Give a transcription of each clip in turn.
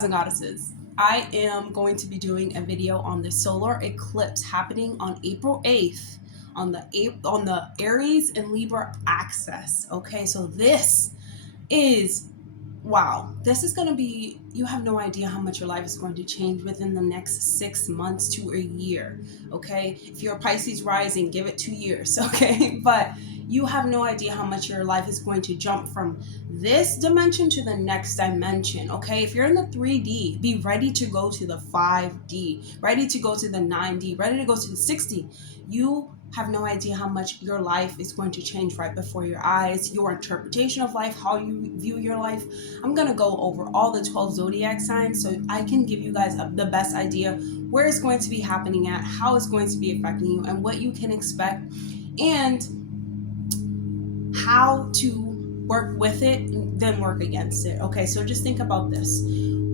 And goddesses, I am going to be doing a video on the solar eclipse happening on April 8th on the Aries and Libra axis. Okay, so this is wow. This is going to be, you have no idea how much your life is going to change within the next 6 months to a year. Okay, if you're a Pisces rising, give it 2 years. Okay, but you have no idea how much your life is going to jump from this dimension to the next dimension. Okay, if you're in the 3D, be ready to go to the 5D, ready to go to the 9D, ready to go to the 6D. You have no idea how much your life is going to change right before your eyes, your interpretation of life, how you view your life. I'm going to go over all the 12 zodiac signs so I can give you guys the best idea where it's going to be happening at, how it's going to be affecting you, and what you can expect, and how to work with it and then work against it. Okay, so just think about this.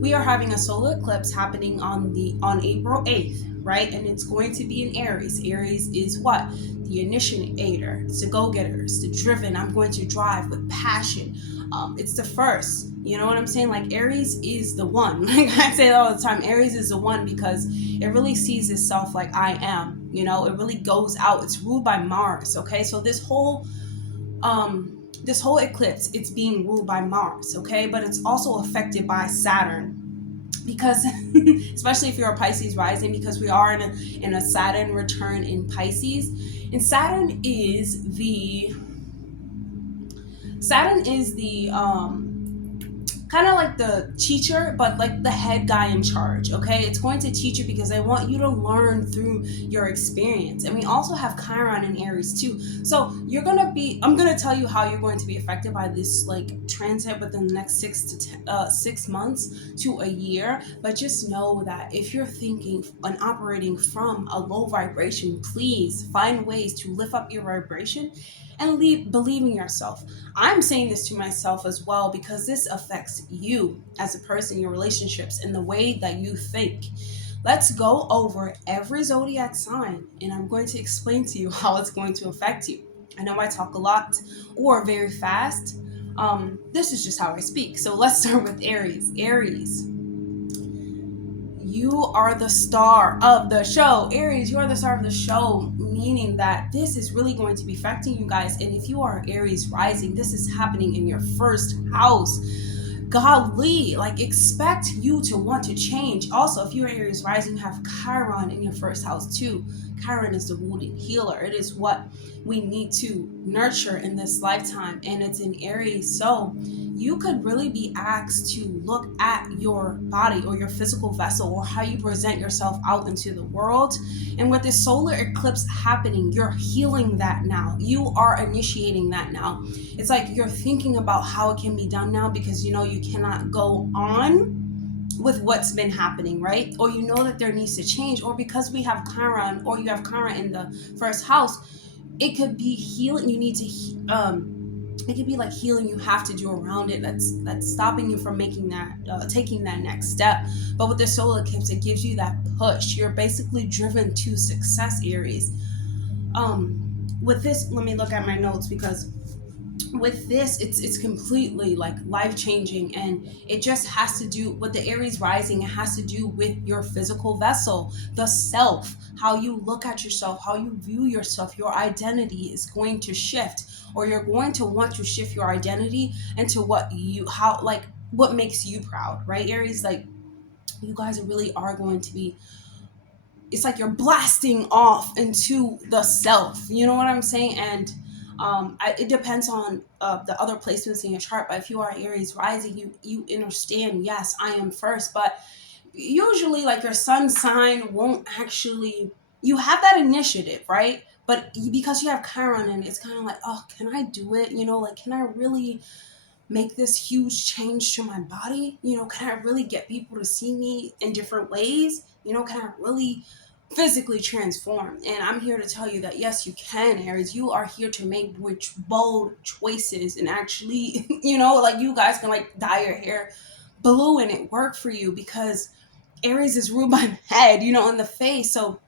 We are having a solar eclipse happening on April 8th, right? And it's going to be in Aries. Aries is what? The initiator. It's the go-getter. It's the driven. I'm going to drive with passion. It's the first. You know what I'm saying? Like Aries is the one. Like I say that all the time. Aries is the one because it really sees itself like I am. You know, it really goes out. It's ruled by Mars. Okay, so this whole eclipse, it's being ruled by Mars, okay? But it's also affected by Saturn because especially if you're a Pisces rising, because we are in a Saturn return in Pisces. And Saturn is the kind of like the teacher, but like the head guy in charge. Okay, it's going to teach you because I want you to learn through your experience. And we also have Chiron in Aries too, so I'm gonna tell you how you're going to be affected by this like transit within the next 6 months to a year. But just know that if you're thinking and operating from a low vibration, please find ways to lift up your vibration and believe in yourself. I'm saying this to myself as well because this affects you as a person, your relationships, and the way that you think. Let's go over every zodiac sign and I'm going to explain to you how it's going to affect you. I know I talk a lot or very fast. This is just how I speak. So let's start with Aries. Aries, you are the star of the show. Aries, you are the star of the show, meaning that this is really going to be affecting you guys. And if you are Aries rising, this is happening in your first house. Golly, like expect you to want to change. Also, if you're Aries rising, you have Chiron in your first house too. Chiron is the wounded healer. It is what we need to nurture in this lifetime, and it's in Aries. So you could really be asked to look at your body or your physical vessel or how you present yourself out into the world. And with this solar eclipse happening, you're healing that now. You are initiating that now. It's like you're thinking about how it can be done now because you know you cannot go on with what's been happening, right? Or you know that there needs to change, or because we have Chiron, or you have Chiron in the first house, it could be healing. You need to it could be like healing you have to do around it that's stopping you from making that taking that next step. But with the solar eclipse, it gives you that push. You're basically driven to success, Aries. With this, let me look at my notes because with this it's completely like life changing, and it just has to do with the Aries rising. It has to do with your physical vessel, the self, how you look at yourself, how you view yourself. Your identity is going to shift, or you're going to want to shift your identity into what makes you proud, right, Aries? Like you guys really are going to be, it's like you're blasting off into the self, you know what I'm saying? And it depends on the other placements in your chart, but if you are Aries rising, you understand, yes, I am first. But usually like your sun sign won't actually, you have that initiative, right? But because you have Chiron in it, it's kind of like, oh, can I do it? You know, like, can I really make this huge change to my body? You know, can I really get people to see me in different ways? You know, can I really physically transform? And I'm here to tell you that yes, you can, Aries. You are here to make bold choices and actually, you know, like you guys can like dye your hair blue and it work for you because Aries is ruled by head, you know, in the face. So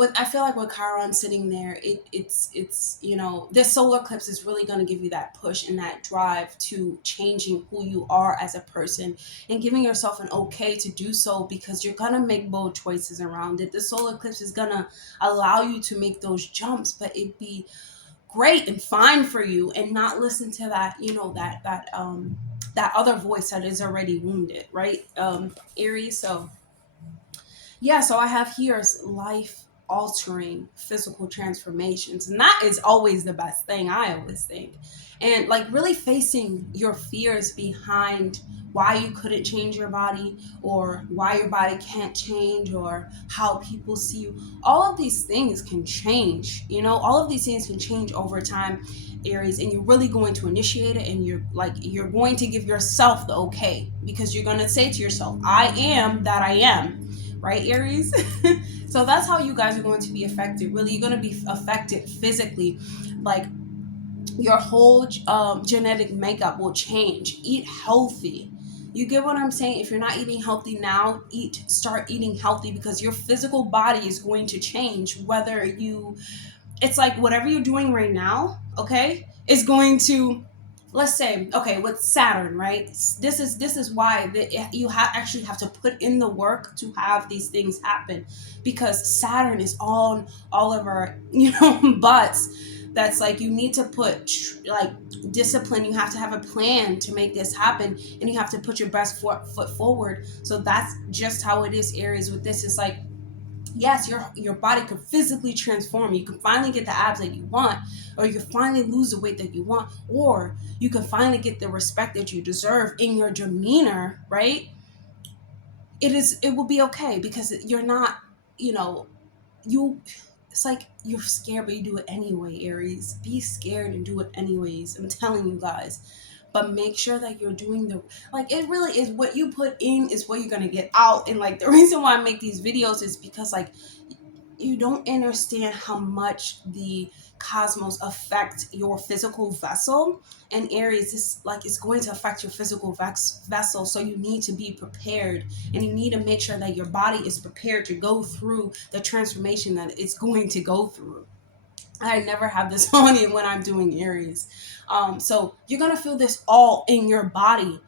I feel like with Chiron sitting there, it's this solar eclipse is really going to give you that push and that drive to changing who you are as a person and giving yourself an okay to do so, because you're going to make bold choices around it. The solar eclipse is going to allow you to make those jumps, but it be great and fine for you, and not listen to that, that other voice that is already wounded, right? Aries. So yeah, so I have here is life altering physical transformations. And that is always the best thing, I always think. And like really facing your fears behind why you couldn't change your body, or why your body can't change, or how people see you. All of these things can change, all of these things can change over time, Aries, and you're really going to initiate it, and you're going to give yourself the okay, because you're going to say to yourself, I am that I am, right, Aries? So that's how you guys are going to be affected. Really, you're going to be affected physically. Like your whole genetic makeup will change. Eat healthy. You get what I'm saying? If you're not eating healthy now, start eating healthy, because your physical body is going to change. It's like whatever you're doing right now, okay, is going to, let's say, okay, with Saturn, right? This is why you actually have to put in the work to have these things happen, because Saturn is on all of our butts. That's like, you need to put like discipline. You have to have a plan to make this happen, and you have to put your best foot forward. So that's just how it is, Aries. With this, it's like, yes, your body could physically transform. You can finally get the abs that you want, or you can finally lose the weight that you want, or you can finally get the respect that you deserve in your demeanor, right? It will be okay, because you're not, you it's like you're scared, but you do it anyway, Aries. Be scared and do it anyways. I'm telling you guys. But make sure that you're doing it really is what you put in is what you're going to get out. And like the reason why I make these videos is because like you don't understand how much the cosmos affect your physical vessel. And Aries is like, it's going to affect your physical vessel. So you need to be prepared, and you need to make sure that your body is prepared to go through the transformation that it's going to go through. I never have this on it when I'm doing Aries. So you're going to feel this all in your body.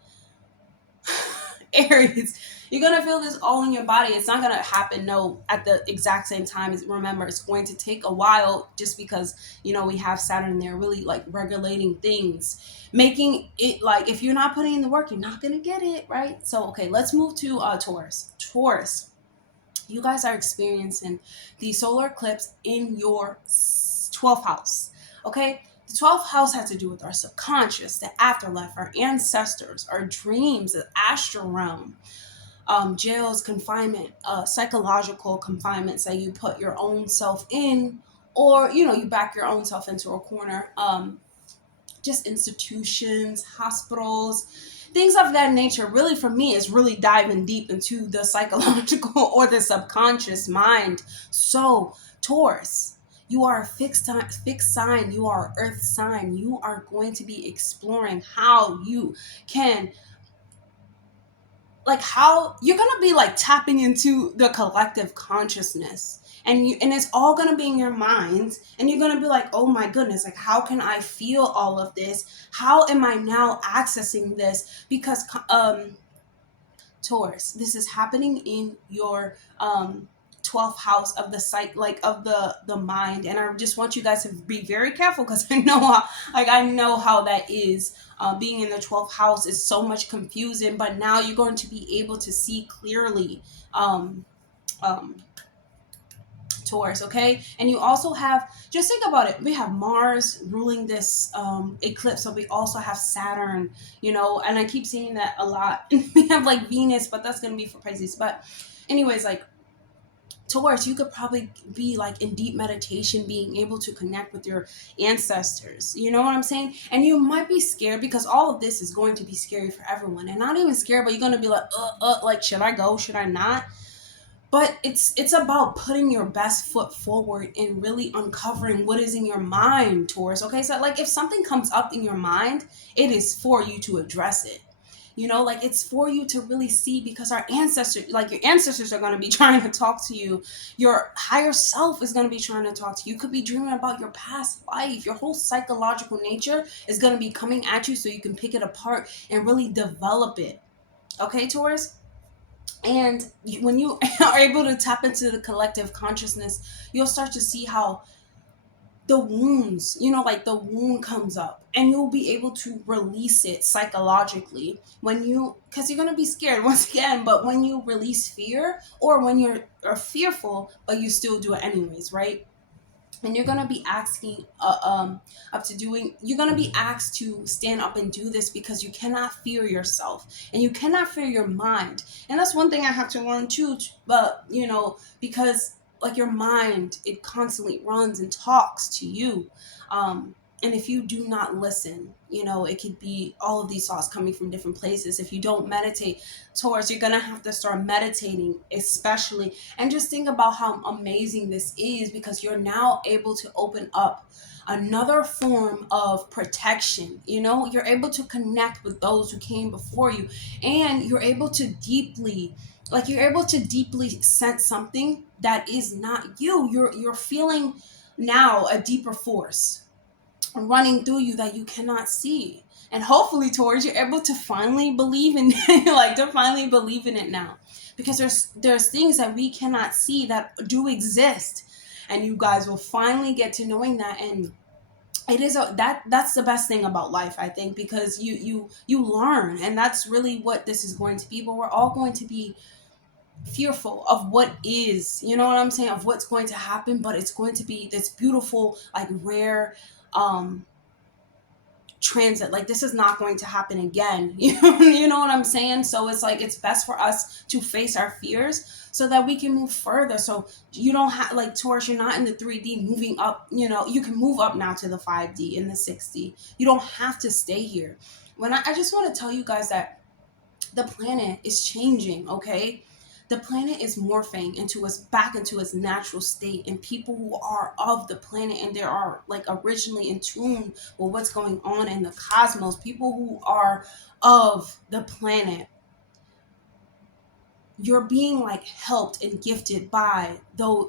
Aries, you're going to feel this all in your body. It's not going to happen, no, at the exact same time. Remember, it's going to take a while, just because, we have Saturn there really like regulating things, making it like, if you're not putting in the work, you're not going to get it, right? So, okay, let's move to Taurus. Taurus, you guys are experiencing the solar eclipse in your 12th house, okay? The 12th house has to do with our subconscious, the afterlife, our ancestors, our dreams, the astral realm, jails, confinement, psychological confinements that you put your own self in, or, you back your own self into a corner, just institutions, hospitals, things of that nature. Really, for me, is really diving deep into the psychological or the subconscious mind. So, Taurus, you are a fixed sign. You are earth sign. You are going to be exploring how you can, like, how you're going to be like tapping into the collective consciousness. And it's all going to be in your mind, and you're going to be like, oh my goodness, like, how can I feel all of this? How am I now accessing this? Because Taurus, this is happening in your 12th house of the sight, like of the mind. And I just want you guys to be very careful, because I know how that is. Being in the 12th house is so much confusing, but now you're going to be able to see clearly, Taurus, okay? And you also have, just think about it, we have Mars ruling this eclipse, so we also have Saturn, and I keep saying that a lot. We have like Venus, but that's going to be for Pisces. But anyways, like, Taurus, you could probably be like in deep meditation, being able to connect with your ancestors. You know what I'm saying? And you might be scared, because all of this is going to be scary for everyone. And not even scared, but you're going to be like, should I go? Should I not? But it's about putting your best foot forward and really uncovering what is in your mind, Taurus. Okay, so like, if something comes up in your mind, it is for you to address it. Like it's for you to really see, because our ancestors, like your ancestors, are going to be trying to talk to you. Your higher self is going to be trying to talk to you. You could be dreaming about your past life. Your whole psychological nature is going to be coming at you, so you can pick it apart and really develop it. Okay, Taurus? And when you are able to tap into the collective consciousness, you'll start to see how the wounds, like the wound comes up, and you'll be able to release it psychologically because you're going to be scared once again. But when you release fear, or when are fearful but you still do it anyways, right? And you're gonna be asking up to doing you're gonna be asked to stand up and do this, because you cannot fear yourself, and you cannot fear your mind. And that's one thing I have to learn too. But because like your mind, it constantly runs and talks to you. And if you do not listen, it could be all of these thoughts coming from different places. If you don't meditate, Taurus, you're gonna have to start meditating, especially. And just think about how amazing this is, because you're now able to open up another form of protection. You're able to connect with those who came before you, and you're able to deeply sense something that is not you. You're feeling now a deeper force running through you that you cannot see. And hopefully, Taurus, you're able to finally believe in it now, because there's things that we cannot see that do exist, and you guys will finally get to knowing that. And it is that's the best thing about life, I think, because you learn, and that's really what this is going to be. But we're all going to be fearful of what is, you know what I'm saying, of what's going to happen. But it's going to be this beautiful, like, rare transit. Like, this is not going to happen again. You know what I'm saying? So it's like, it's best for us to face our fears so that we can move further. So you don't have, like, Taurus, you're not in the 3D moving up. You can move up now to the 5D and the 6D. You don't have to stay here. I just want to tell you guys that the planet is changing, okay? The planet is morphing back into its natural state, and people who are of the planet, and they are, like, originally in tune with what's going on in the cosmos, people who are of the planet, you're being, like, helped and gifted by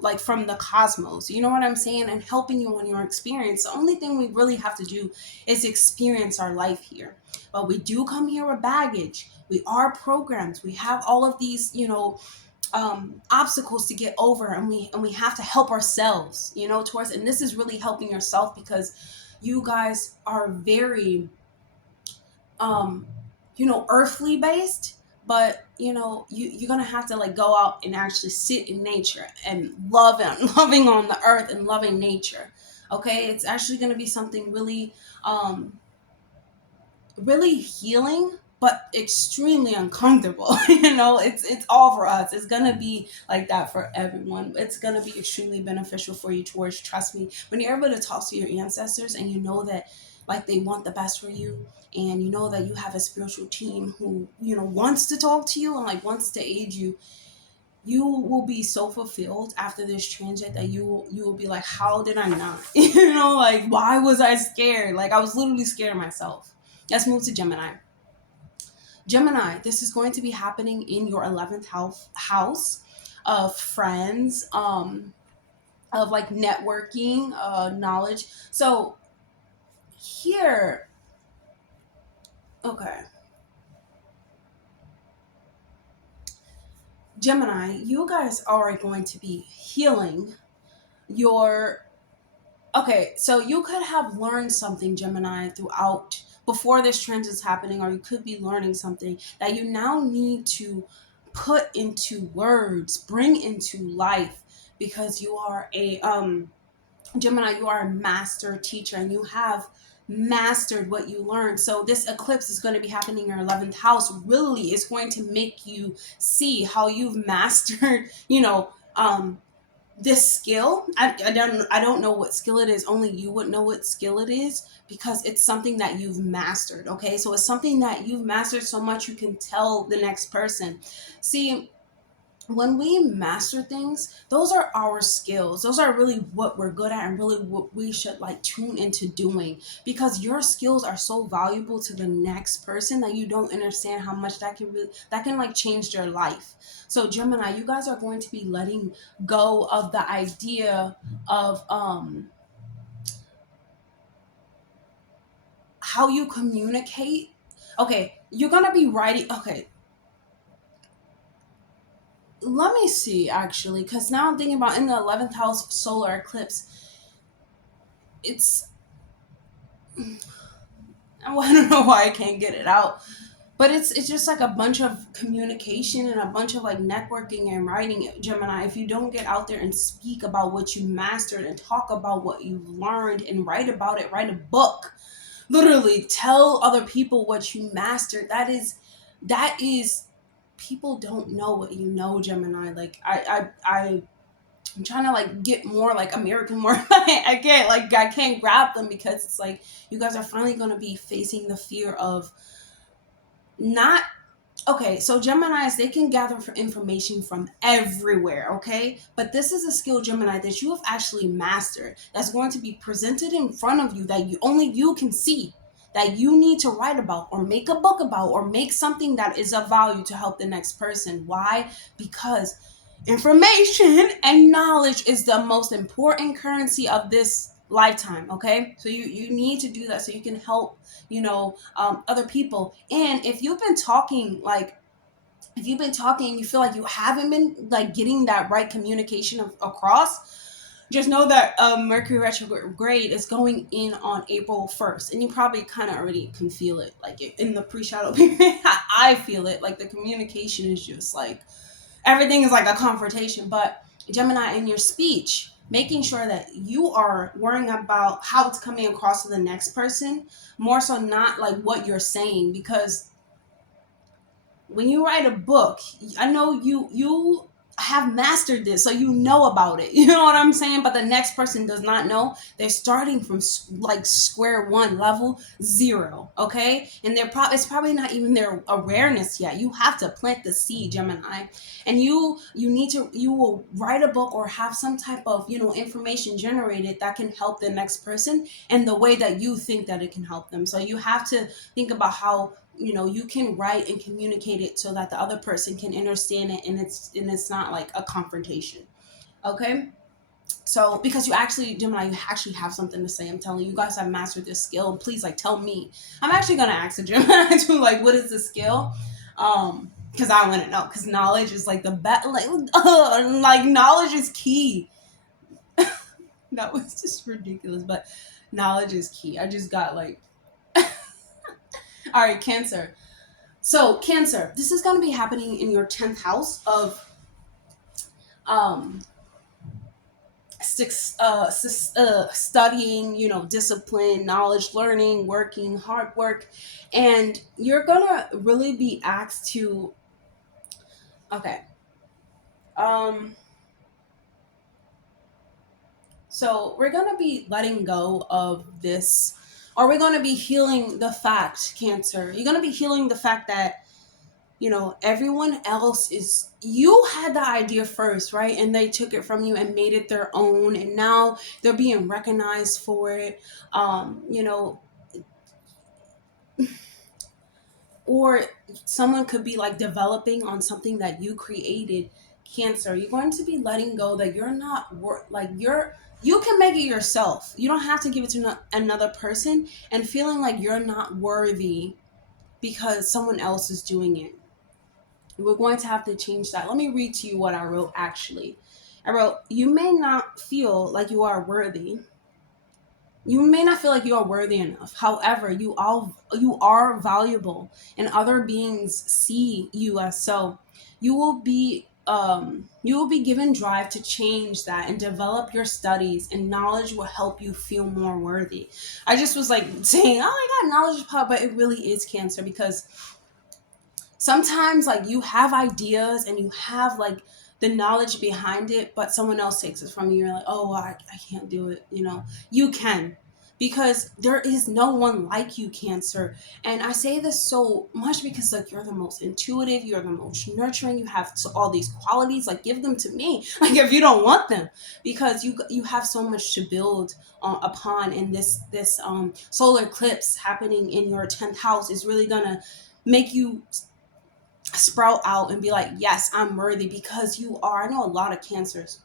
like, from the cosmos, you know what I'm saying, and helping you on your experience. The only thing we really have to do is experience our life here. But we do come here with baggage. We are programmed. We have all of these, obstacles to get over, and we have to help ourselves, towards. And this is really helping yourself, because you guys are very, earthly based. But you're gonna have to, like, go out and actually sit in nature and loving on the earth and loving nature. Okay, it's actually gonna be something really really healing, but extremely uncomfortable. It's all for us. It's gonna be like that for everyone. It's gonna be extremely beneficial for you, Taurus. Trust me. When you're able to talk to your ancestors, and you know that, like, they want the best for you, and you know that you have a spiritual team who wants to talk to you and, like, wants to aid you, you will be so fulfilled after this transit that you will be like, how did I not? Like, why was I scared? Like, I was literally scared of myself. Let's move to Gemini. Gemini, this is going to be happening in your 11th house of friends, of, like, networking, knowledge. So here, okay. Gemini, you guys are going to be healing your... Okay, so you could have learned something, Gemini, throughout, before this transit is happening, or you could be learning something that you now need to put into words, bring into life, because you are a Gemini, you are a master teacher, and you have mastered what you learned. So this eclipse is going to be happening in your 11th house. Really is going to make you see how you've mastered, this skill. I don't know what skill it is. Only you would know what skill it is, because it's something that you've mastered. Okay, so it's something that you've mastered so much you can tell the next person. See, when we master things, those are our skills. Those are really what we're good at and really what we should like tune into doing, because your skills are so valuable to the next person that you don't understand how much that can like change their life. So Gemini, you guys are going to be letting go of the idea of how you communicate. Okay, you're going to be writing. Okay, let me see actually, because now I'm thinking about in the 11th house solar eclipse, it's I don't know why I can't get it out, but it's just like a bunch of communication and a bunch of like networking and writing. Gemini, if you don't get out there and speak about what you mastered and talk about what you've learned and write about it, write a book, literally tell other people what you mastered. That is people don't know what you know, Gemini. Like I'm trying to like get more like American more. I can't grab them, because it's like you guys are finally going to be facing the fear of not. Okay, so Geminis, they can gather information from everywhere, okay? But this is a skill, Gemini, that you have actually mastered, that's going to be presented in front of you, that you only you can see, that you need to write about or make a book about or make something that is of value to help the next person. Why? Because information and knowledge is the most important currency of this lifetime, okay? So you need to do that so you can help, other people. And if you've been talking, you feel like you haven't been like getting that right communication across, just know that Mercury retrograde is going in on April 1st, and you probably kind of already can feel it, like in the pre-shadow period. I feel it, like the communication is just like everything is like a confrontation. But Gemini, in your speech, making sure that you are worrying about how it's coming across to the next person, more so not like what you're saying, because when you write a book, I know you have mastered this, so you know about it. You know what I'm saying? But the next person does not know. They're starting from like square one, level zero. Okay, and it's probably not even their awareness yet. You have to plant the seed, Gemini, and you will write a book or have some type of information generated that can help the next person in the way that you think that it can help them. So you have to think about how you can write and communicate it so that the other person can understand it, and it's not like a confrontation. Okay, so because you actually, Gemini, you actually have something to say. I'm telling you, you guys have mastered this skill. Please, like, tell me. I'm actually gonna ask a Gemini to like, what is the skill? Because I want to know, because knowledge is like the best. Like knowledge is key. That was just ridiculous, but knowledge is key. I just got like all right, Cancer. So, Cancer, this is going to be happening in your 10th house of um, studying, discipline, knowledge, learning, working, hard work. And you're going to really be asked to, okay. Um, so, we're going to be letting go of this, or we're going to be healing the fact, Cancer. You're going to be healing the fact that everyone else you had the idea first, right? And they took it from you and made it their own, and now they're being recognized for it. You know or someone could be like developing on something that you created. Cancer, you're going to be letting go that you're not you can make it yourself. You don't have to give it to another person, and feeling like you're not worthy because someone else is doing it. We're going to have to change that. Let me read to you what I wrote actually. I wrote, you may not feel like you are worthy. You may not feel like you are worthy enough. However, you are valuable, and other beings see you as so. You will be given drive to change that and develop your studies, and knowledge will help you feel more worthy. I just was like saying, oh my god, knowledge is power, but it really is, Cancer, because sometimes like you have ideas and you have like the knowledge behind it, but someone else takes it from you. You're like, oh, I can't do it. You can, because there is no one like you, Cancer. And I say this so much because like you're the most intuitive, you're the most nurturing, you have all these qualities. Like give them to me, like if you don't want them, because you have so much to build upon. And this solar eclipse happening in your 10th house is really gonna make you sprout out and be like, yes, I'm worthy, because you are. I know a lot of Cancers,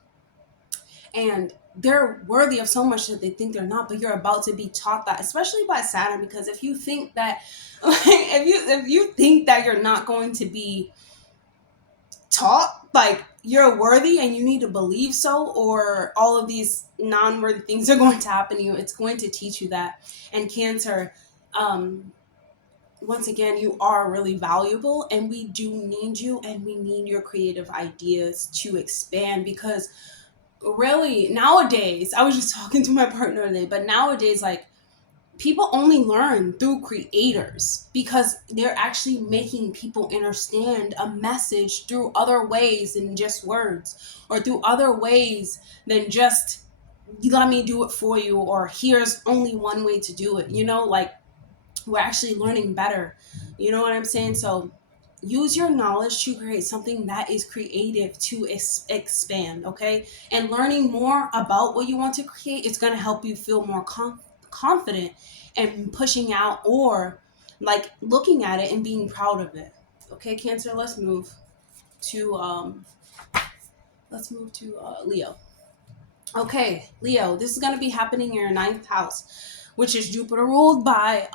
and they're worthy of so much that they think they're not, but you're about to be taught that, especially by Saturn. Because if you think that like, if you think that you're not going to be taught like you're worthy and you need to believe so, or all of these non-worthy things are going to happen to you, it's going to teach you that. And Cancer, once again, you are really valuable, and we do need you, and we need your creative ideas to expand. Because really nowadays, I was just talking to my partner today, but nowadays, like, people only learn through creators, because they're actually making people understand a message through other ways than just words, or through other ways than just let me do it for you, or here's only one way to do it, like we're actually learning better. You know what I'm saying? So use your knowledge to create something that is creative to expand, okay? And learning more about what you want to create is going to help you feel more confident and pushing out, or like looking at it and being proud of it. Okay, Cancer, let's move to Leo. Okay, Leo, this is going to be happening in your 9th house, which is Jupiter ruled by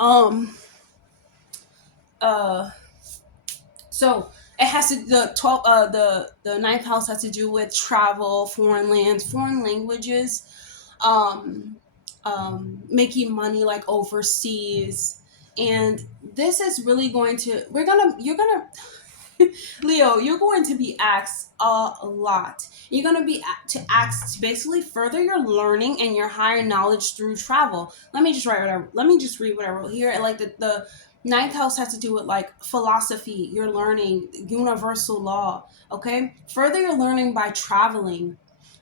so it has to the 9th house has to do with travel, foreign lands, foreign languages, um making money like overseas. And this is really going to you're gonna Leo, you're going to be asked a lot. You're going to be asked to basically further your learning and your higher knowledge through travel. Let me just read what I wrote here. Like the 9th house has to do with like philosophy, your learning, universal law. Okay, further your learning by traveling.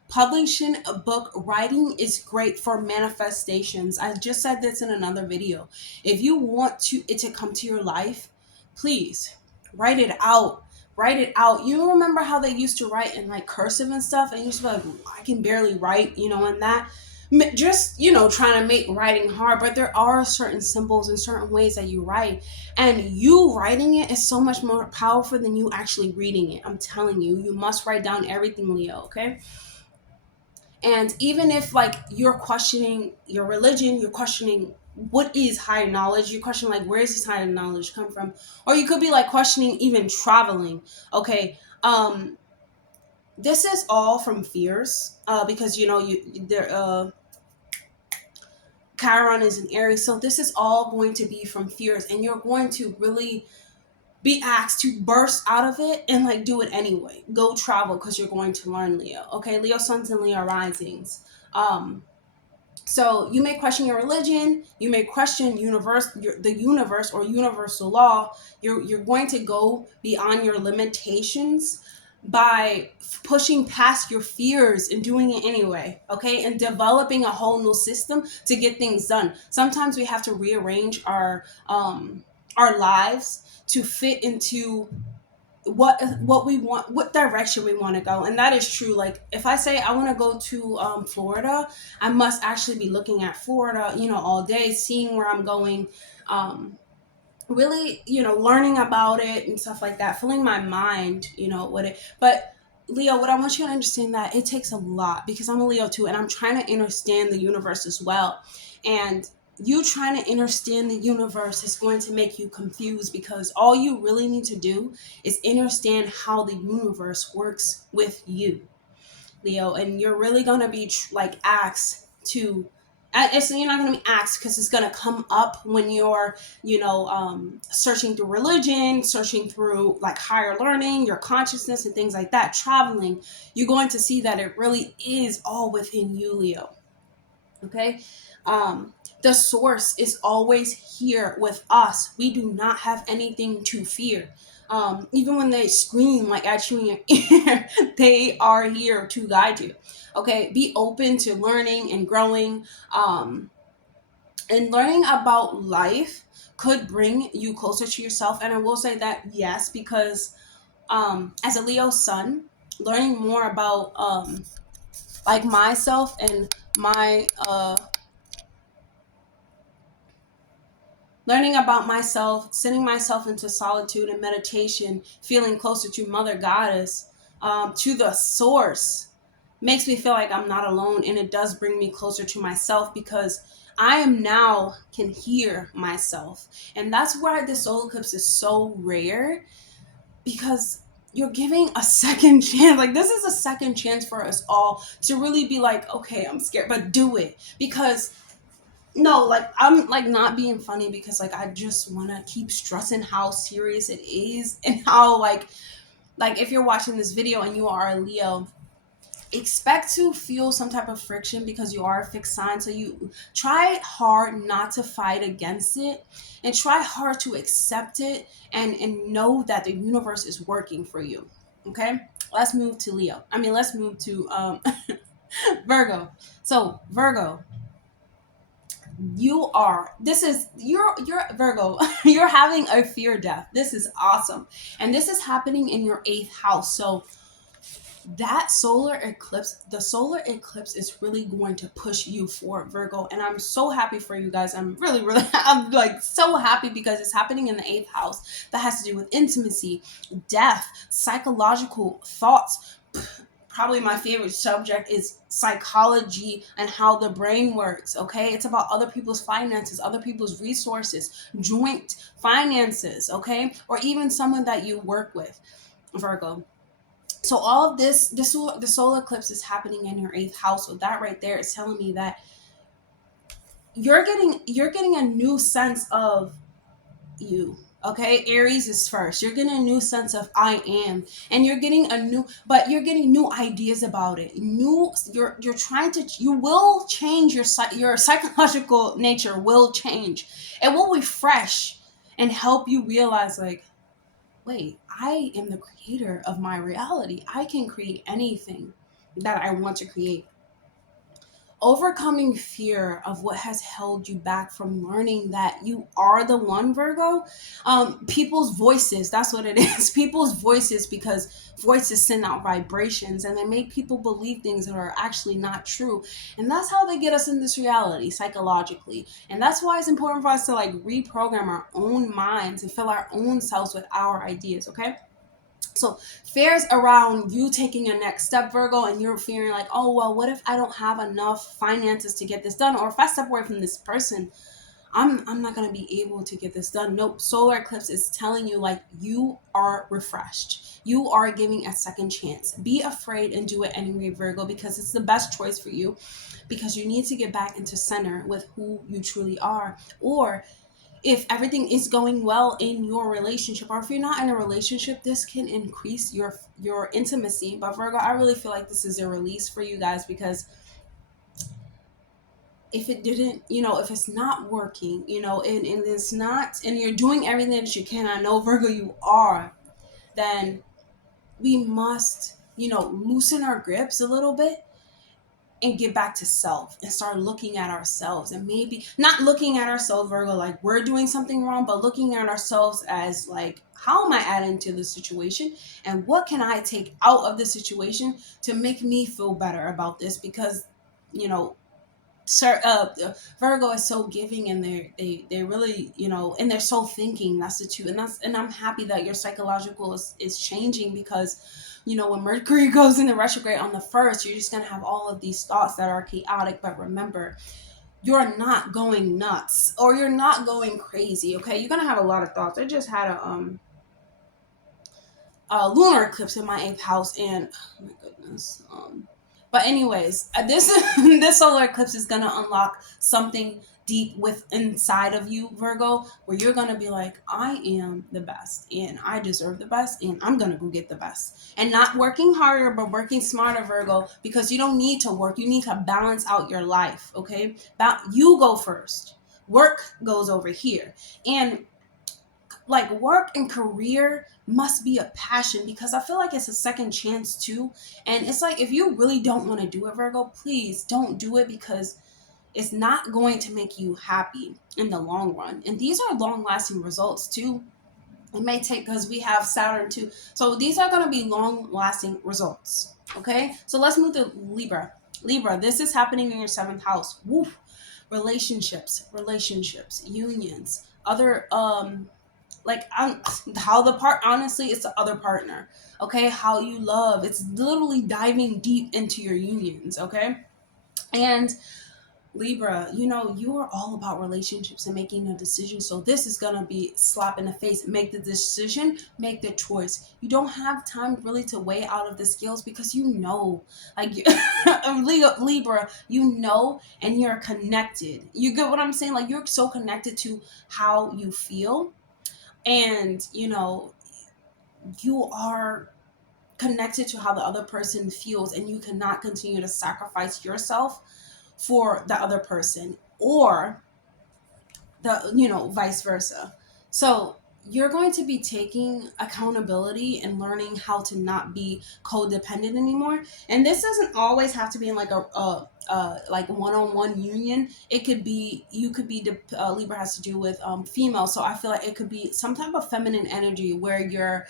Publishing a book, writing is great for manifestations. I just said this in another video. If you want it to come to your life, please write it out. Write it out. You remember how they used to write in like cursive and stuff, and you used to be like, I can barely write, and that just, trying to make writing hard. But there are certain symbols and certain ways that you write, and you writing it is so much more powerful than you actually reading it. I'm telling you, you must write down everything, Leo, okay? And even if like you're questioning your religion, you're questioning what is higher knowledge, you question like where is this higher knowledge come from, or you could be like questioning even traveling. Okay, this is all from fears, because Chiron is an Aries, so this is all going to be from fears, and you're going to really be asked to burst out of it and like do it anyway. Go travel, because you're going to learn, Leo. Okay, Leo suns and Leo risings. So you may question your religion, you may question the universe or universal law. You're going to go beyond your limitations by pushing past your fears and doing it anyway, okay? And developing a whole new system to get things done. Sometimes we have to rearrange our lives to fit into what we want, what direction we want to go. And that is true. Like if I say I want to go to Florida, I must actually be looking at Florida, all day, seeing where I'm going, really, learning about it and stuff like that, filling my mind, with it. But Leo, what I want you to understand, that it takes a lot, because I'm a Leo too, and I'm trying to understand the universe as well. And you trying to understand the universe is going to make you confused, because all you really need to do is understand how the universe works with you, Leo. And you're really going to be asked to, so you're not going to be asked, because it's going to come up when you're searching through religion, searching through like higher learning, your consciousness and things like that, traveling. You're going to see that it really is all within you, Leo. Okay. The source is always here with us. We do not have anything to fear. Even when they scream like at you in your ear, they are here to guide you. Okay, be open to learning and growing. And learning about life could bring you closer to yourself. And I will say that yes, because as a Leo sun, learning more about like myself and my learning about myself, sending myself into solitude and meditation, feeling closer to Mother Goddess, to the source, makes me feel like I'm not alone. And it does bring me closer to myself because I am now can hear myself. And that's why this solar eclipse is so rare, because you're giving a second chance. Like, this is a second chance for us all to really be like, okay, I'm scared, but do it. Because no, like, I'm like not being funny, because like I just want to keep stressing how serious it is, and how like if you're watching this video and you are a Leo, expect to feel some type of friction because you are a fixed sign. So you try hard not to fight against it, and try hard to accept it, and know that the universe is working for you. Okay, let's move to Leo. I mean, let's move to Virgo. So Virgo, you are, this is, you're Virgo. You're having a fear death. This is awesome, and this is happening in your 8th house. So that solar eclipse, the solar eclipse is really going to push you forward, Virgo. And I'm so happy for you guys. I'm really, really, I'm like so happy, because it's happening in the 8th house. That has to do with intimacy, death, psychological thoughts. Probably my favorite subject is psychology and how the brain works. Okay, it's about other people's finances, other people's resources, joint finances. Okay, or even someone that you work with, Virgo. So all of this, the solar eclipse is happening in your 8th house. So that right there is telling me that you're getting a new sense of you. Okay, Aries is first. You're getting a new sense of I am, and you're getting you're getting new ideas about it. You're trying to, you will change your psychological nature will change. It will refresh and help you realize, like, wait, I am the creator of my reality. I can create anything that I want to create. Overcoming fear of what has held you back from learning that you are the one, Virgo. People's voices, that's what it is. People's voices, because voices send out vibrations, and they make people believe things that are actually not true. And that's how they get us in this reality psychologically. And that's why it's important for us to like reprogram our own minds and fill our own selves with our ideas. Okay, so fears around you taking a next step, Virgo, and you're fearing like, oh, well, what if I don't have enough finances to get this done? Or if I step away from this person, I'm not going to be able to get this done. Nope. Solar eclipse is telling you, like, you are refreshed. You are giving a second chance. Be afraid and do it anyway, Virgo, because it's the best choice for you, because you need to get back into center with who you truly are. Or if everything is going well in your relationship, or if you're not in a relationship, this can increase your intimacy. But Virgo, I really feel like this is a release for you guys, because if it didn't, if it's not working, and it's not, and you're doing everything that you can, I know, Virgo, you are, then we must, loosen our grips a little bit and get back to self and start looking at ourselves, and maybe not looking at ourselves, Virgo, like we're doing something wrong, but looking at ourselves as like, how am I adding to the situation, and what can I take out of the situation to make me feel better about this? Because you know sir Virgo is so giving, and they really, and they're so thinking. That's the two, and I'm happy that your psychological is changing, because when Mercury goes into retrograde on the 1st, you're just going to have all of these thoughts that are chaotic. But remember, you're not going nuts, or you're not going crazy. Okay, you're going to have a lot of thoughts. I just had a lunar eclipse in my 8th house, and oh my goodness, but anyways, this this solar eclipse is gonna unlock something deep with inside of you, Virgo, where you're gonna be like, I am the best, and I deserve the best, and I'm gonna go get the best. And not working harder, but working smarter, Virgo, because you don't need to work. You need to balance out your life, okay? You go first. Work goes over here. And like, work and career must be a passion, because I feel like it's a second chance too. And it's like, if you really don't want to do it, Virgo, please don't do it, because It's not going to make you happy in the long run. And these are long lasting results too. It may take, because we have Saturn too. So these are going to be long lasting results. Okay. So let's move to Libra. Libra, this is happening in your seventh house. Woof. Relationships, unions, other, like how the part, honestly, it's the other partner. Okay. How you love. It's literally diving deep into your unions. Okay. And Libra, you are all about relationships and making a decision. So this is going to be slap in the face. Make the decision, make the choice. You don't have time really to weigh out of the scales, because like Libra, and you're connected. You get what I'm saying? Like, you're so connected to how you feel, and you are connected to how the other person feels, and you cannot continue to sacrifice yourself for the other person, or vice versa. So you're going to be taking accountability and learning how to not be codependent anymore. And this doesn't always have to be in like a like one-on-one union. It could be, Libra has to do with female, so I feel like it could be some type of feminine energy where you're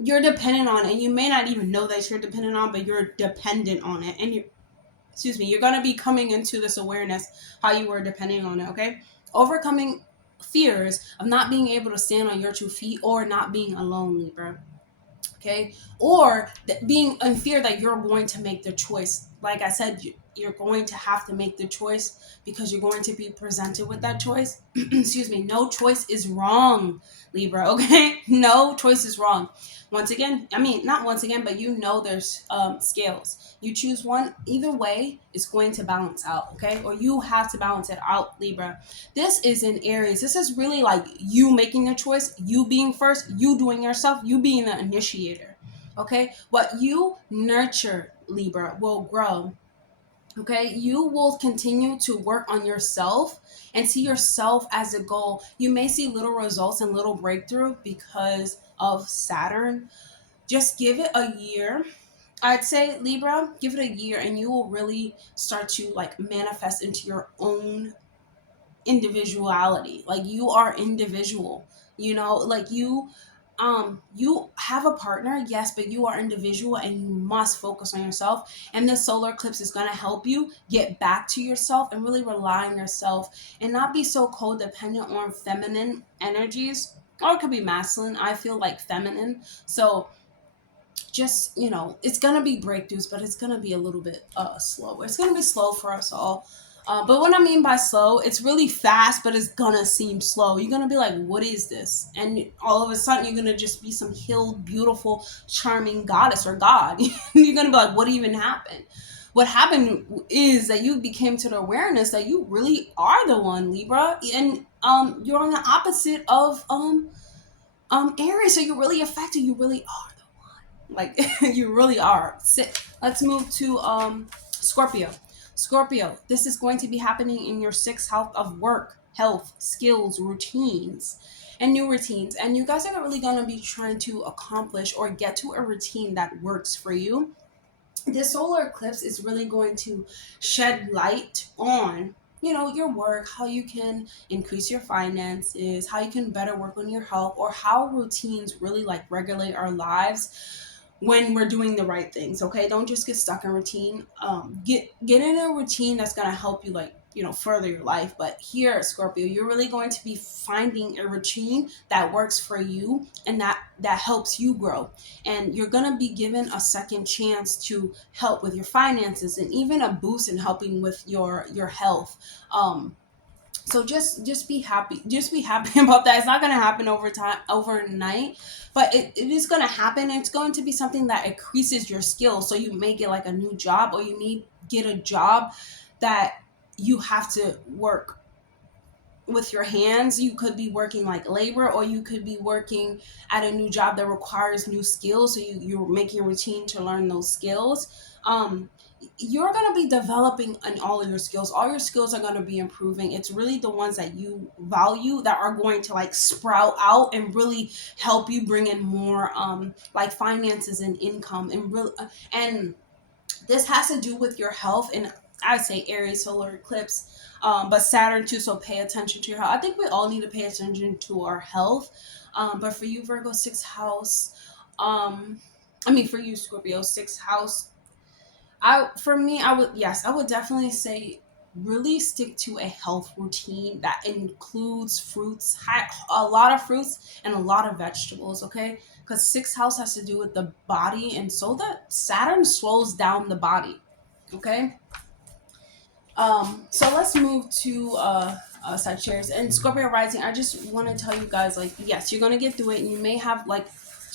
dependent on it, and you may not even know that you're dependent on, but you're dependent on it, and you're going to be coming into this awareness how you were depending on it. Okay. Overcoming fears of not being able to stand on your 2 feet, or not being alone, Libra. Okay. Or being in fear that you're going to make the choice. Like I said, you're going to have to make the choice, because you're going to be presented with that choice. Excuse me. No choice is wrong, Libra. Okay. No choice is wrong. Once again, not once again, but there's scales. You choose one, either way, it's going to balance out. Okay. Or you have to balance it out, Libra. This is in Aries. This is really like you making the choice, you being first, you doing yourself, you being the initiator. Okay. What you nurture, Libra, will grow. Okay. You will continue to work on yourself and see yourself as a goal. You may see little results and little breakthrough because of Saturn. Just give it a year. I'd say, Libra, give it a year, and you will really start to like manifest into your own individuality. Like, you are individual, like you have a partner, yes, but you are individual, and you must focus on yourself. And this solar eclipse is going to help you get back to yourself and really rely on yourself, and not be so codependent on feminine energies, or it could be masculine. I feel like feminine. So just, it's gonna be breakthroughs, but it's gonna be a little bit slower. It's gonna be slow for us all. But what I mean by slow, it's really fast, but it's gonna seem slow. You're gonna be like, what is this? And all of a sudden, you're gonna just be some healed, beautiful, charming goddess or god. You're gonna be like, what even happened? What happened is that you became to the awareness that you really are the one, Libra, and you're on the opposite of Aries, so you're really affected. You really are, like, you really are. Let's move to Scorpio. Scorpio, this is going to be happening in your sixth house of work, health, skills, routines, and new routines. And you guys are really going to be trying to accomplish or get to a routine that works for you. This solar eclipse is really going to shed light on your work, how you can increase your finances, how you can better work on your health, or how routines really like regulate our lives when we're doing the right things. Okay, don't just get stuck in routine. Get in a routine that's going to help you, like, further your life. But here, Scorpio, you're really going to be finding a routine that works for you, and that helps you grow. And you're going to be given a second chance to help with your finances, and even a boost in helping with your health. So just be happy. Just be happy about that. It's not going to happen overnight, but it is going to happen. It's going to be something that increases your skills. So you may get like a new job, or you may get a job that you have to work with your hands. You could be working like labor, or you could be working at a new job that requires new skills. So you're making a routine to learn those skills. You're going to be developing in all of your skills. All your skills are going to be improving. It's really the ones that you value that are going to like sprout out and really help you bring in more like finances and income, and really and this has to do with your health. And I would say Aries solar eclipse, but Saturn too. So pay attention to your health. I think we all need to pay attention to our health. But for you, Virgo, sixth house. I mean, for you, Scorpio, sixth house. For me, I would definitely say really stick to a health routine that includes fruits, a lot of fruits and a lot of vegetables. Okay, because sixth house has to do with the body, and so that Saturn slows down the body. Okay. So let's move to Sagittarius and Scorpio rising. I just want to tell you guys, like, yes, you're gonna get through it, and you may have like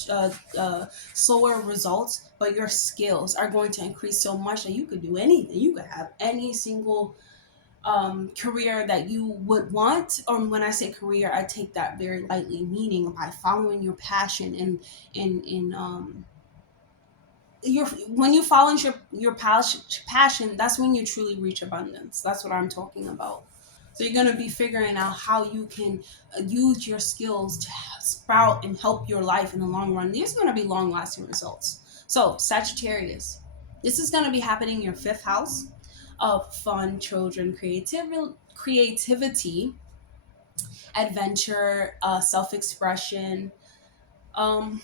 uh, uh, slower results, but your skills are going to increase so much that you could do anything. You could have any single career that you would want. Or when I say career, I take that very lightly, meaning by following your passion and in your when you follow your passion, that's when you truly reach abundance. That's what I'm talking about. So you're going to be figuring out how you can use your skills to sprout and help your life in the long run. There's going to be long lasting results. So Sagittarius, this is going to be happening in your fifth house of fun, children, creativity, adventure, self-expression. I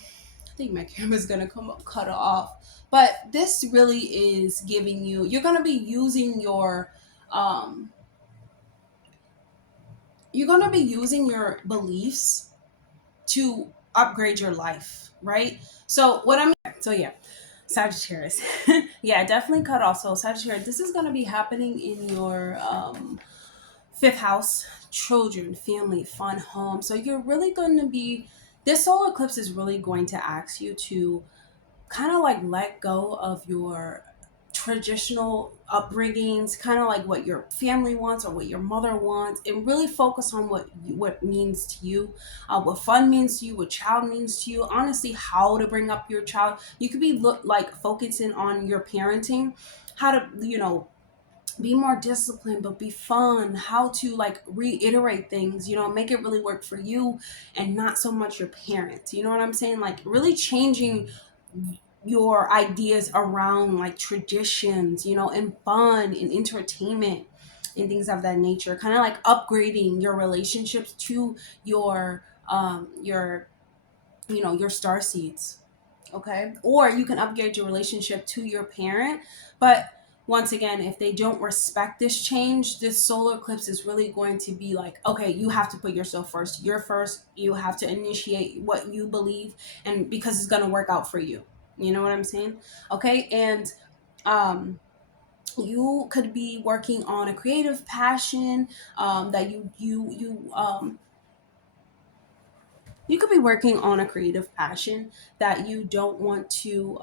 think my camera's gonna come up, cut off. But this really is giving you. You're gonna be using um, you're gonna be using your beliefs to upgrade your life, right? So what I mean. So yeah, Sagittarius. Yeah, definitely cut off. So Sagittarius, this is gonna be happening in your fifth house, children, family, fun, home. So you're really going to be. This solar eclipse is really going to ask you to kind of like let go of your traditional upbringings, kind of like what your family wants or what your mother wants, and really focus on what means to you, what fun means to you, what child means to you. Honestly, how to bring up your child. You could be like focusing on your parenting, how to be more disciplined but be fun, how to like reiterate things, make it really work for you and not so much your parents. You know what I'm saying? Like really changing your ideas around like traditions, and fun and entertainment and things of that nature, kind of like upgrading your relationships to your your star seeds. Okay, or you can upgrade your relationship to your parent. But once again, if they don't respect this change, this solar eclipse is really going to be like, okay, you have to put yourself first. You're first. You have to initiate what you believe, and because it's going to work out for you. You know what I'm saying? Okay. And um you could be working on a creative passion, that you could be working on a creative passion that you don't want to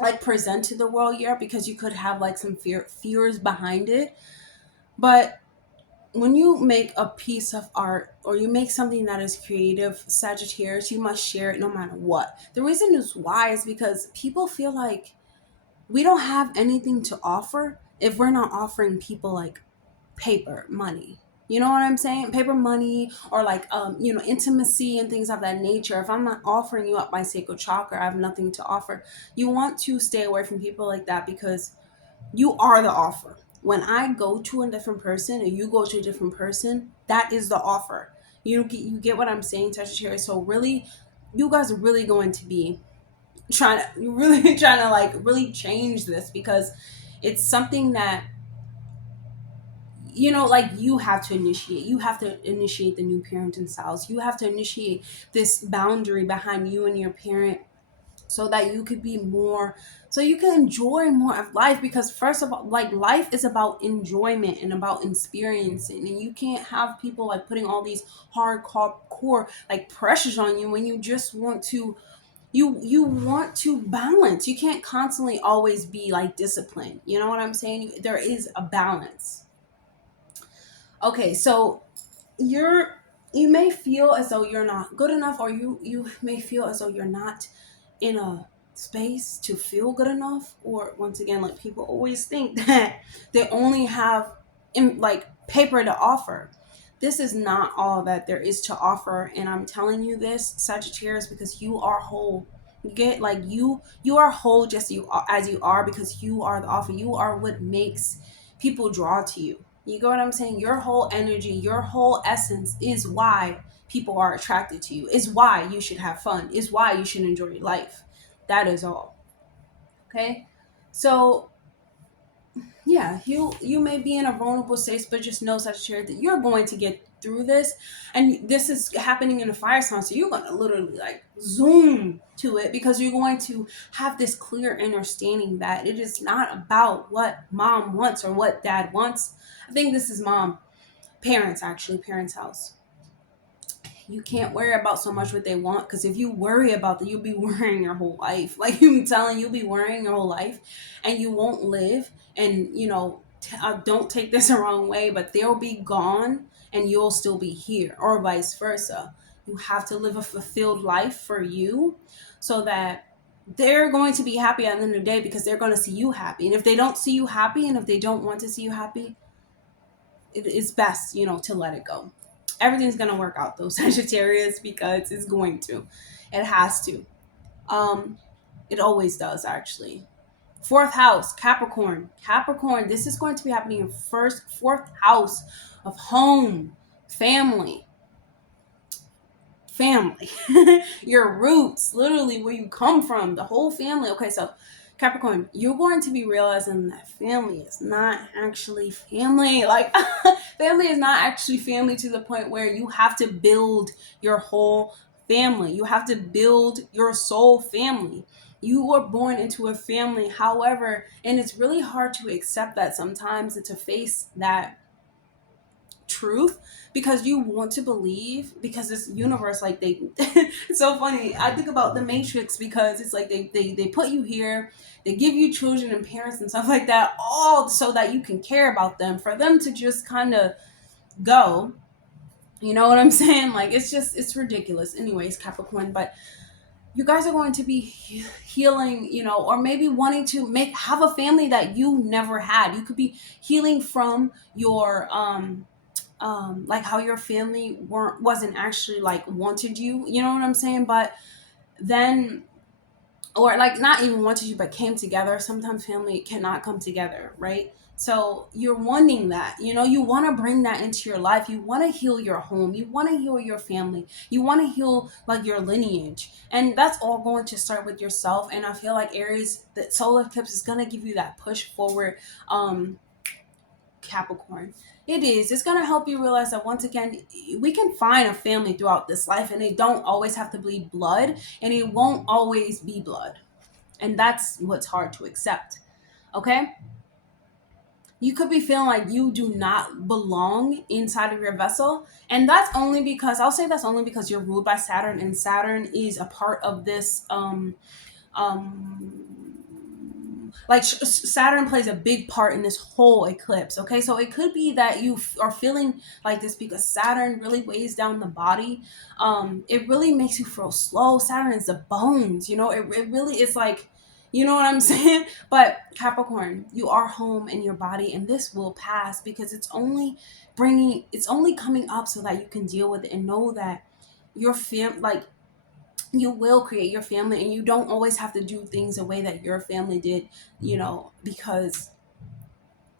like present to the world yet, because you could have like some fears behind it. But when you make a piece of art or you make something that is creative, Sagittarius, you must share it no matter what. The reason is why is because people feel like we don't have anything to offer if we're not offering people like paper money. You know what I'm saying? Paper money, or like intimacy and things of that nature. If I'm not offering you up my sacred chakra, I have nothing to offer. You want to stay away from people like that, because you are the offer. When I go to a different person or you go to a different person, that is the offer. You get what I'm saying, Sagittarius? So really, you guys are really going to be trying to like really change this, because it's something that like you have to initiate the new parenting styles. You have to initiate this boundary behind you and your parent, so that you could be more, so you can enjoy more of life. Because first of all, like, life is about enjoyment and about experiencing, and you can't have people like putting all these hardcore like pressures on you when you just want to, you want to balance. You can't constantly always be like disciplined. You know what I'm saying? There is a balance. Okay, so you're you may feel as though you're not good enough, or you may feel as though you're not in a space to feel good enough. Or once again, like, people always think that they only have like paper to offer. This is not all that there is to offer, and I'm telling you this, Sagittarius, because you are whole. Get like you are whole just as you are, because you are the offer. You are what makes people draw to you. You get what I'm saying? Your whole energy, your whole essence is why people are attracted to you, is why you should have fun, is why you should enjoy your life. That is all. Okay. So yeah, you may be in a vulnerable space, but just know, Sagittarius, that you're going to get through this. And this is happening in a fire sign, so you're going to literally like zoom to it, because you're going to have this clear understanding that it is not about what mom wants or what dad wants. I think this is mom, parents, actually, parents' house. You can't worry about so much what they want, because if you worry about that, you'll be worrying your whole life. Like I'm telling you, you'll be worrying your whole life, and you won't live. And don't take this the wrong way, but they'll be gone and you'll still be here, or vice versa. You have to live a fulfilled life for you, so that they're going to be happy at the end of the day, because they're going to see you happy. And if they don't see you happy, and if they don't want to see you happy, it is best, to let it go. Everything's gonna work out though, Sagittarius, because it's going to. It has to. Um, it always does, actually. Fourth house, Capricorn. Capricorn, this is going to be happening in fourth house of home, family, family, your roots, literally where you come from, the whole family. Okay, so Capricorn, you're going to be realizing that family is not actually family. Like, family is not actually family, to the point where you have to build your whole family. You have to build your soul family. You were born into a family, however, and it's really hard to accept that sometimes, and to face that truth, because you want to believe, because this universe, like they it's so funny. I think about the Matrix, because it's like they put you here, they give you children and parents and stuff like that, all so that you can care about them, for them to just kind of go. You know what I'm saying? Like, it's ridiculous. Anyways, Capricorn, but you guys are going to be healing, or maybe wanting to have a family that you never had. You could be healing from your like how your family wasn't actually like wanted you, you know what I'm saying? But then, or like not even wanted you, but came together. Sometimes family cannot come together, right? So you're wanting that, you want to bring that into your life. You want to heal your home. You want to heal your family. You want to heal like your lineage. And that's all going to start with yourself. And I feel like Aries, that solar eclipse is going to give you that push forward. Capricorn. It is. It's going to help you realize that, once again, we can find a family throughout this life, and they don't always have to bleed blood, and it won't always be blood. And that's what's hard to accept. Okay? You could be feeling like you do not belong inside of your vessel. And that's only because you're ruled by Saturn, and Saturn is a part of this um like Saturn plays a big part in this whole eclipse. Okay, so it could be that you are feeling like this because Saturn really weighs down the body. It really makes you feel slow. Saturn is the bones, it really is like, you know what I'm saying? But Capricorn, you are home in your body, and this will pass, because it's only coming up so that you can deal with it, and know that your like you will create your family, and you don't always have to do things the way that your family did, because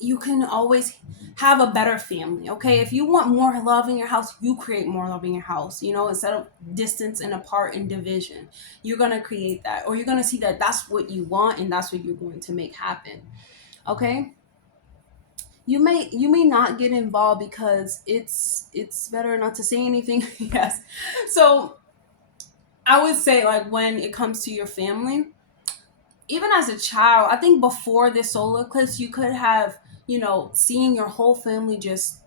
you can always have a better family. Okay, if you want more love in your house, you create more love in your house, instead of distance and apart and division. You're going to create that, or you're going to see that that's what you want, and that's what you're going to make happen. Okay, you may not get involved, because it's better not to say anything. Yes. So I would say, like, when it comes to your family, even as a child, I think before this solar eclipse, you could have, seeing your whole family just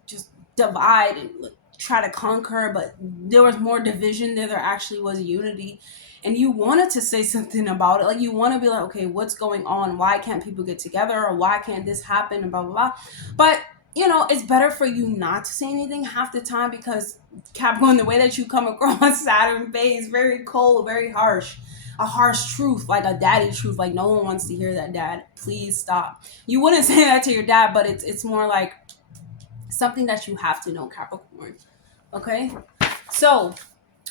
divide and like, try to conquer, but there was more division there actually was unity. And you wanted to say something about it. Like, you want to be like, okay, what's going on? Why can't people get together? Or why can't this happen? And blah, blah, blah. But, it's better for you not to say anything half the time, because Capricorn, the way that you come across Saturn phase, very cold, very harsh. A harsh truth, like a daddy truth. Like, no one wants to hear that, dad. Please stop. You wouldn't say that to your dad, but it's more like something that you have to know, Capricorn. Okay? So,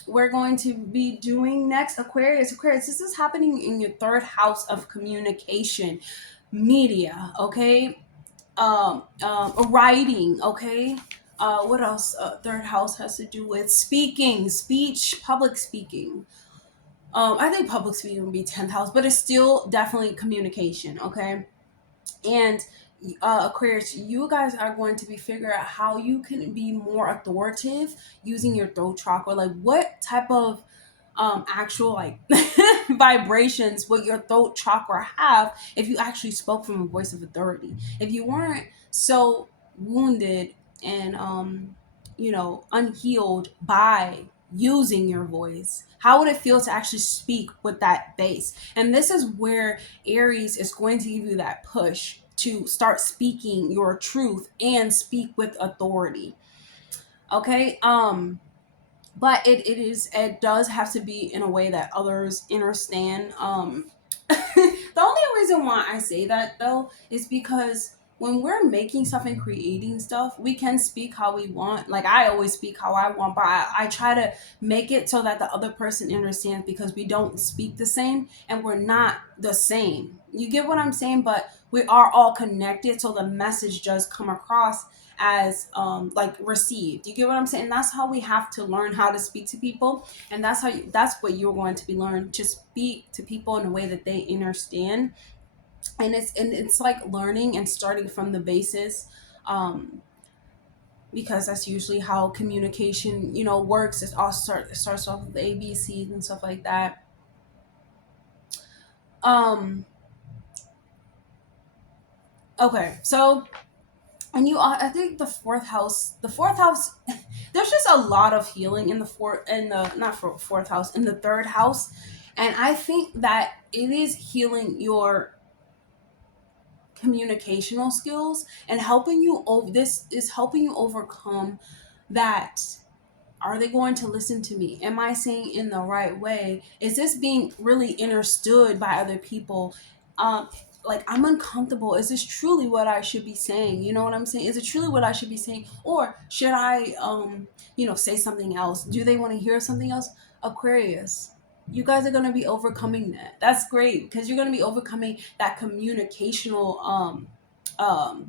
we're going to be doing next, Aquarius, this is happening in your third house of communication, media, okay? Writing, okay? What else? Third house has to do with speaking, speech, public speaking. I think public speaking would be 10th house, but it's still definitely communication, okay? And Aquarius, you guys are going to be figuring out how you can be more authoritative using your throat chakra. Like what type of actual like vibrations would your throat chakra have if you actually spoke from a voice of authority? If you weren't so wounded and unhealed by using your voice, how would it feel to actually speak with that bass? And this is where Aries is going to give you that push to start speaking your truth and speak with authority. Okay. But it does have to be in a way that others understand. The only reason why I say that though is because when we're making stuff and creating stuff, we can speak how we want. Like I always speak how I want, but I try to make it so that the other person understands, because we don't speak the same and we're not the same. You get what I'm saying? But we are all connected, so the message does come across as like received. You get what I'm saying? That's how we have to learn how to speak to people, and that's what you're going to be learned, to speak to people in a way that they understand. And it's like learning and starting from the basis, because that's usually how communication works. It starts off with ABCs and stuff like that. um okay, so, and I think the fourth house, there's just a lot of healing in the fourth, in the not for fourth house, in the third house. And I think that it is healing your communicational skills and helping you over this is helping you overcome that. Are they going to listen to me? Am I saying in the right way? Is this being really understood by other people? Um, like I'm uncomfortable. Is this truly what I should be saying? You know what I'm saying? Is it truly what I should be saying? Or should I say something else? Do they want to hear something else? Aquarius, you guys are gonna be overcoming that. That's great, because you're gonna be overcoming that communicational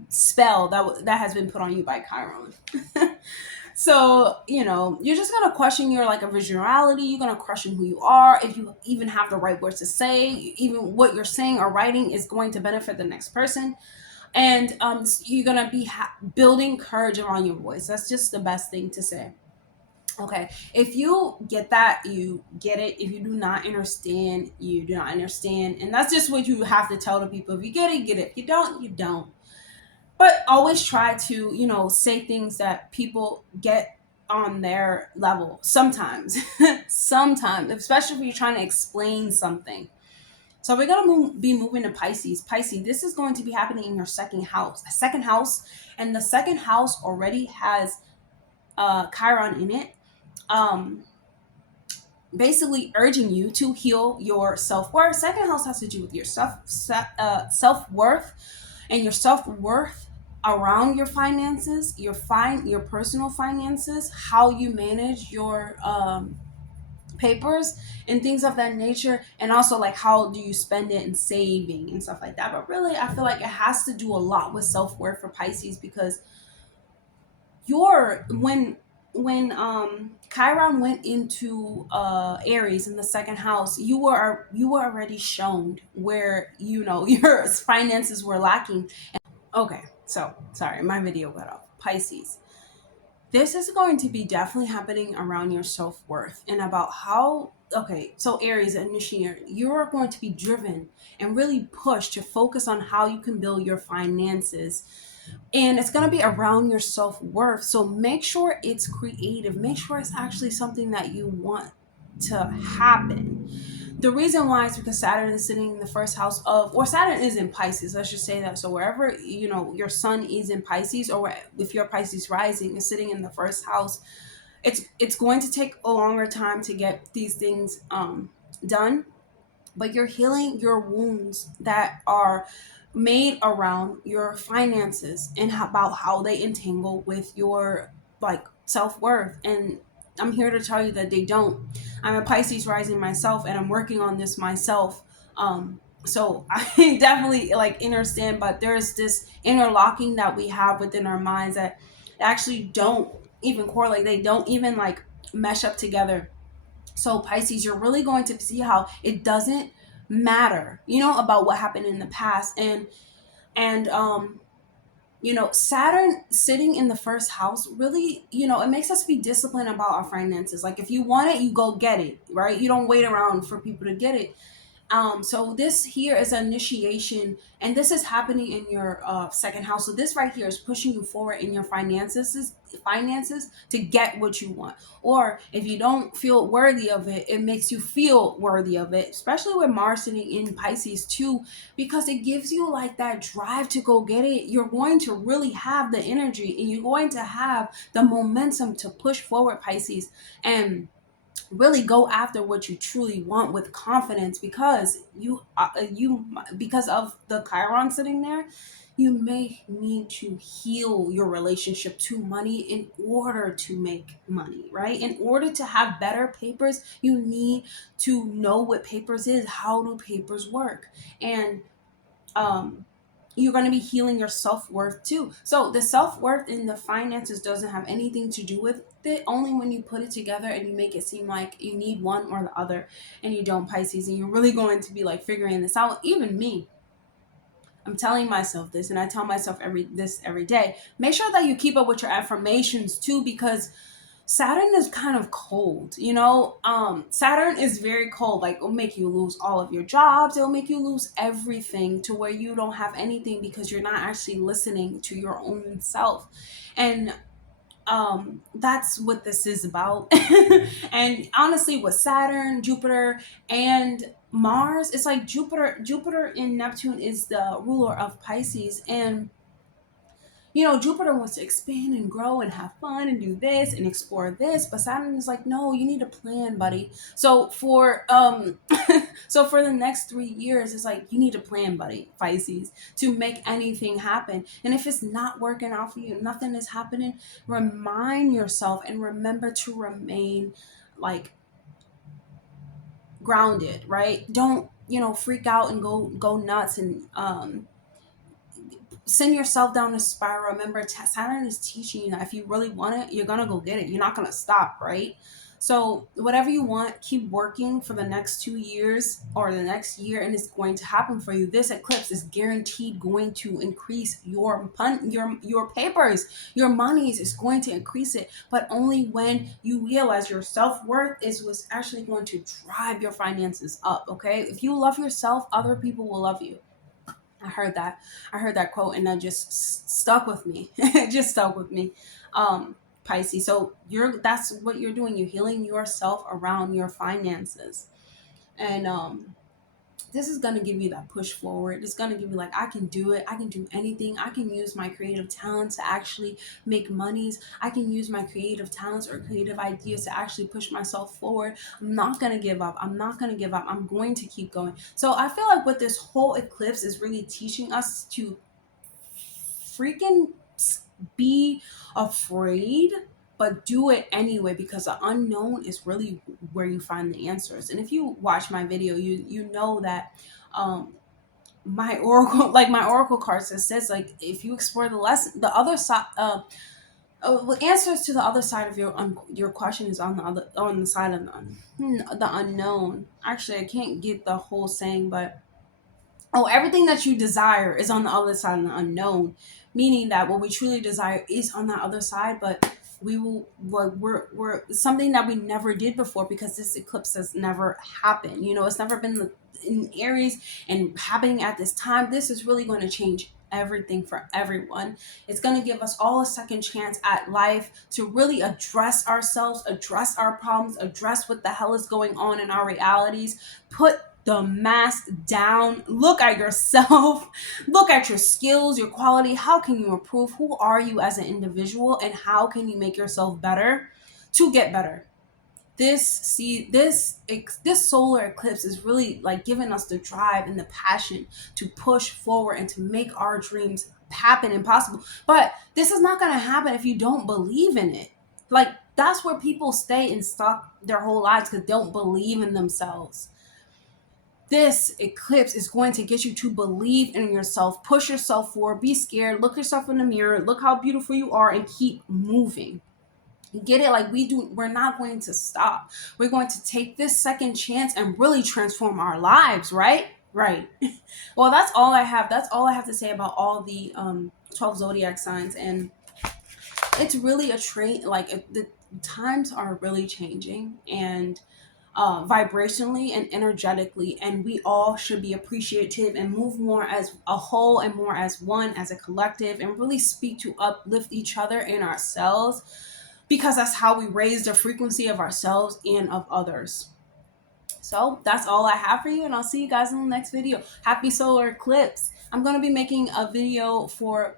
spell that has been put on you by Chiron. So, you're just gonna question your like originality. You're gonna question who you are, if you even have the right words to say. Even what you're saying or writing is going to benefit the next person. And you're gonna be building courage around your voice. That's just the best thing to say. Okay, if you get that, you get it. If you do not understand, you do not understand. And that's just what you have to tell the people. If you get it, you get it. If you don't, you don't. But always try to say things that people get on their level sometimes. Sometimes, especially if you're trying to explain something. So we're going to be moving to Pisces. This is going to be happening in your second house. And the second house already has Chiron in it, um basically urging you to heal your self-worth. Second house has to do with your self-worth, and your self-worth around your finances, your personal finances, how you manage your papers and things of that nature, and also like how do you spend it and saving and stuff like that. But really, I feel like it has to do a lot with self-worth for Pisces, because your when Chiron went into Aries in the second house, you were already shown where your finances were lacking. Okay, so sorry, my video got off. Pisces, this is going to be definitely happening around your self-worth and about how. Okay, so Aries initiator, you're going to be driven and really pushed to focus on how you can build your finances, and it's going to be around your self-worth. So make sure it's creative, make sure it's actually something that you want to happen. The reason why is because Saturn is sitting in the first house of, or Saturn is in Pisces, let's just say that. So wherever your sun is in Pisces, or if your Pisces rising is sitting in the first house, it's going to take a longer time to get these things done. But you're healing your wounds that are made around your finances, and about how they entangle with your like self-worth. And I'm here to tell you that they don't. I'm a Pisces rising myself, and I'm working on this myself. So I definitely like understand, but there's this interlocking that we have within our minds that actually don't even correlate. They don't even like mesh up together. So Pisces, you're really going to see how it doesn't matter, about what happened in the past. And Saturn sitting in the first house really, it makes us be disciplined about our finances. Like if you want it, you go get it, right? You don't wait around for people to get it. So this here is initiation, and this is happening in your second house. So this right here is pushing you forward in your finances to get what you want. Or if you don't feel worthy of it, it makes you feel worthy of it, especially with Mars sitting in Pisces too, because it gives you like that drive to go get it. You're going to really have the energy, and you're going to have the momentum to push forward, Pisces, and really go after what you truly want with confidence, because because of the Chiron sitting there, you may need to heal your relationship to money in order to make money, right? In order to have better papers, you need to know what papers is, how do papers work, and um you're going to be healing your self-worth too. So the self-worth in the finances doesn't have anything to do with it, only when you put it together and you make it seem like you need one or the other, and you don't, Pisces. And you're really going to be like figuring this out. Even me, I'm telling myself this, and I tell myself every day. Make sure that you keep up with your affirmations too, because Saturn is kind of cold, Saturn is very cold. Like, it'll make you lose all of your jobs. It'll make you lose everything to where you don't have anything because you're not actually listening to your own self. And that's what this is about. And honestly, with Saturn, Jupiter, and Mars, it's like Jupiter in Neptune is the ruler of Pisces, and Jupiter wants to expand and grow and have fun and do this and explore this, but Saturn is like, no, you need a plan, buddy. So for so for the next 3 years, it's like you need a plan, buddy, Pisces, to make anything happen. And if it's not working out for you, nothing is happening, remind yourself and remember to remain like grounded, right? Don't freak out and go nuts and send yourself down a spiral. Remember, Saturn is teaching you that if you really want it, you're gonna go get it. You're not gonna stop, right? So whatever you want, keep working for the next 2 years or the next year, and it's going to happen for you. This eclipse is guaranteed going to increase your papers, your monies is going to increase it, but only when you realize your self-worth is what's actually going to drive your finances up. Okay, if you love yourself, other people will love you. I heard that. I heard that quote, and that just stuck with me. It just stuck with me. Pisces. So that's what you're doing. You're healing yourself around your finances, and this is gonna give you that push forward. It's gonna give you like, I can do it. I can do anything. I can use my creative talents to actually make monies. I can use my creative talents or creative ideas to actually push myself forward. I'm not gonna give up. I'm not gonna give up. I'm going to keep going. So I feel like what this whole eclipse is really teaching us to freaking be afraid, but do it anyway, because the unknown is really where you find the answers. And if you watch my video, you know that my oracle like my oracle card says like, if you explore the lesson, the other side, the answers to the other side of your question is on the side of the unknown. Actually, I can't get the whole saying, but everything that you desire is on the other side of the unknown, meaning that what we truly desire is on that other side, but we're something that we never did before, because this eclipse has never happened. It's never been in Aries and happening at this time. This is really going to change everything for everyone. It's going to give us all a second chance at life to really address ourselves, address our problems, address what the hell is going on in our realities, put the mask down, look at yourself, look at your skills, your quality. How can you improve? Who are you as an individual, and how can you make yourself better to get better? This solar eclipse is really like giving us the drive and the passion to push forward and to make our dreams happen and possible. But this is not going to happen if you don't believe in it. Like, That's where people stay and stuck their whole lives because they don't believe in themselves. This eclipse is going to get you to believe in yourself, push yourself forward, be scared, look yourself in the mirror, look how beautiful you are, and keep moving. Get it? Like we're not going to stop. We're going to take this second chance and really transform our lives, right? Right. Well, that's all I have. That's all I have to say about all the 12 zodiac signs. And it's really a trait, like the times are really changing, and vibrationally and energetically, and we all should be appreciative and move more as a whole and more as one, as a collective, and really speak to uplift each other and ourselves, because that's how we raise the frequency of ourselves and of others. So that's all I have for you, and I'll see you guys in the next video. Happy solar eclipse. I'm going to be making a video for